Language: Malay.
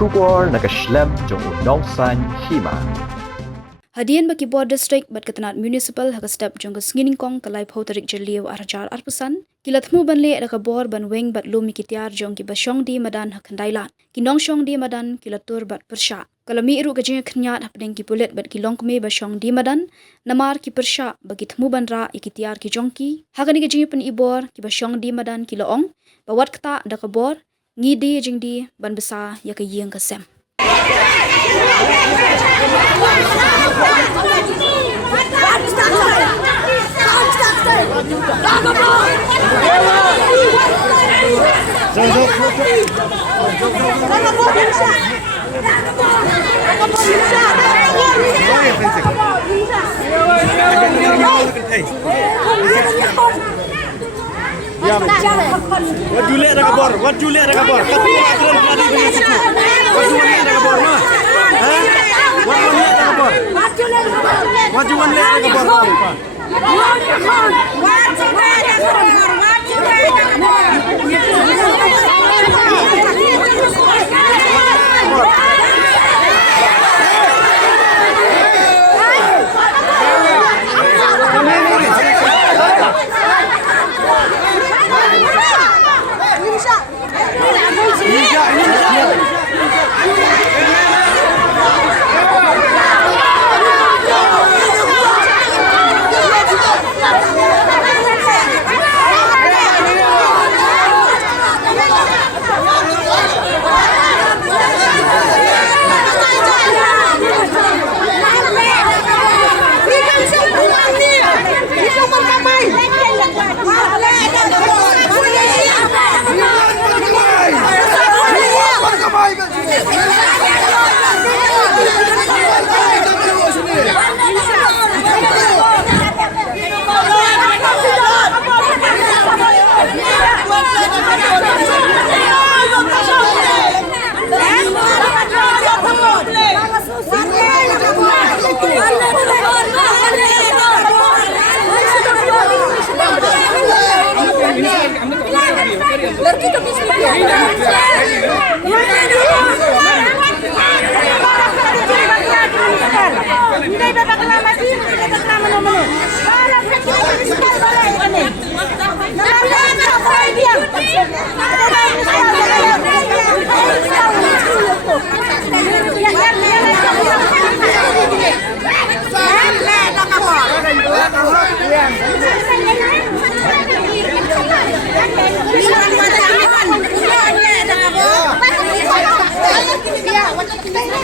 Shubor nakaslem jong unong san Hima. Hadian bagi Bor District bat ketenat municipal haka step jong ke singing kong kalai pau tarik jeliu arjar arpesan kila Thmu banle ada bor ban weng bat lumi ki Tiar jong ki ba Shongdie Madan hak Kynthei kinong Shongdie Madan kila tur bat persya kalami iru kajing kenyat hapdeng ki Pulit bat kilong keme ba Shongdie Madan namar ki persya bagi Thmu banra ki Tiar ki jongki haka ni kajing pen ibor ki ba Shongdie Madan kila ong bawat kata ada bor ngidi jingdi ban besar ya ke yeng kasem. What Juliet ada kabar? What Juliet ada kabar? Tapi aturan peladi dengan suku. What Juliet ada kabar mah? What Juliet ada kabar? What Juliet ada kabar? Yeah,